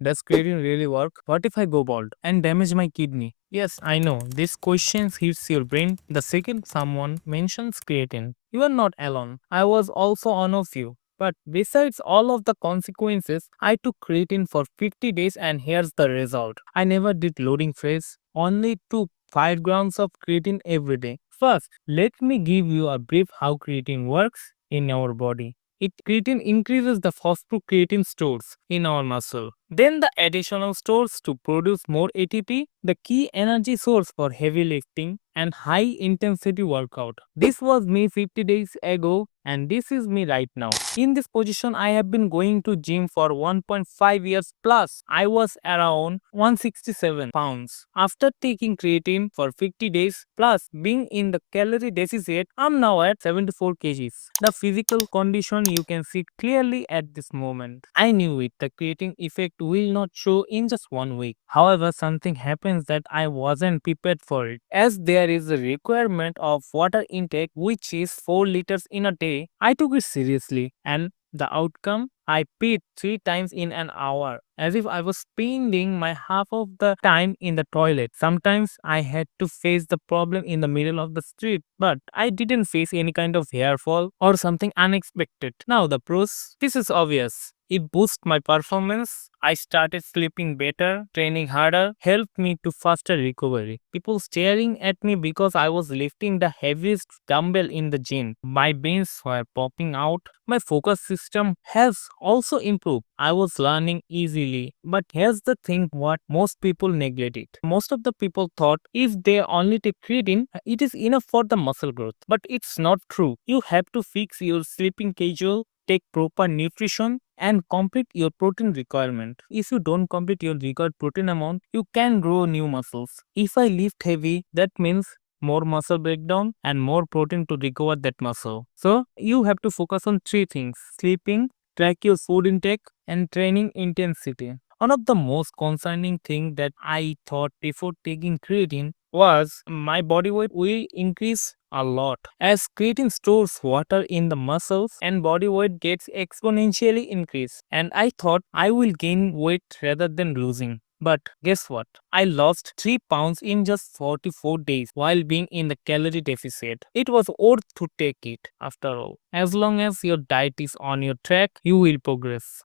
Does creatine really work? What if I go bald and damage my kidney? Yes, I know. This question hits your brain the second someone mentions creatine. You are not alone. I was also one of you. But besides all of the consequences, I took creatine for 50 days and here's the result. I never did loading phase, only took 5 grams of creatine every day. First, let me give you a brief how creatine works in our body. It creatine increases the phosphocreatine stores in our muscle. Then the additional stores to produce more ATP, the key energy source for heavy lifting and high intensity workout. This was me 50 days ago and this is me right now. In this position I have been going to gym for 1.5 years plus. I was around 167 pounds. After taking creatine for 50 days plus being in the calorie deficit, I'm now at 74 kgs. The physical condition you can see clearly at this moment. I knew it. The creatine effect will not show in just 1 week. However, something happens that I wasn't prepared for it. As there is a requirement of water intake which is 4 liters in a day, I took it seriously and the outcome, I peed 3 times in an hour, as if I was spending my half of the time in the toilet. Sometimes I had to face the problem in the middle of the street, but I didn't face any kind of hair fall or something unexpected. Now the pros, this is obvious. It boosted my performance. I started sleeping better, training harder, helped me to faster recovery. People staring at me because I was lifting the heaviest dumbbell in the gym. My veins were popping out. My focus system has also improved. I was learning easily. But here's the thing what most people neglect it. Most of the people thought if they only take creatine, it is enough for the muscle growth. But it's not true. You have to fix your sleeping schedule, take proper nutrition and complete your protein requirement. If you don't complete your required protein amount, you can grow new muscles. If I lift heavy, that means more muscle breakdown and more protein to recover that muscle. So you have to focus on three things: sleeping, track your food intake, and training intensity. One of the most concerning thing that I thought before taking creatine was my body weight will increase a lot. As creatine stores water in the muscles and body weight gets exponentially increased. And I thought I will gain weight rather than losing. But guess what? I lost 3 pounds in just 44 days while being in the calorie deficit. It was worth to take it after all. As long as your diet is on your track, you will progress.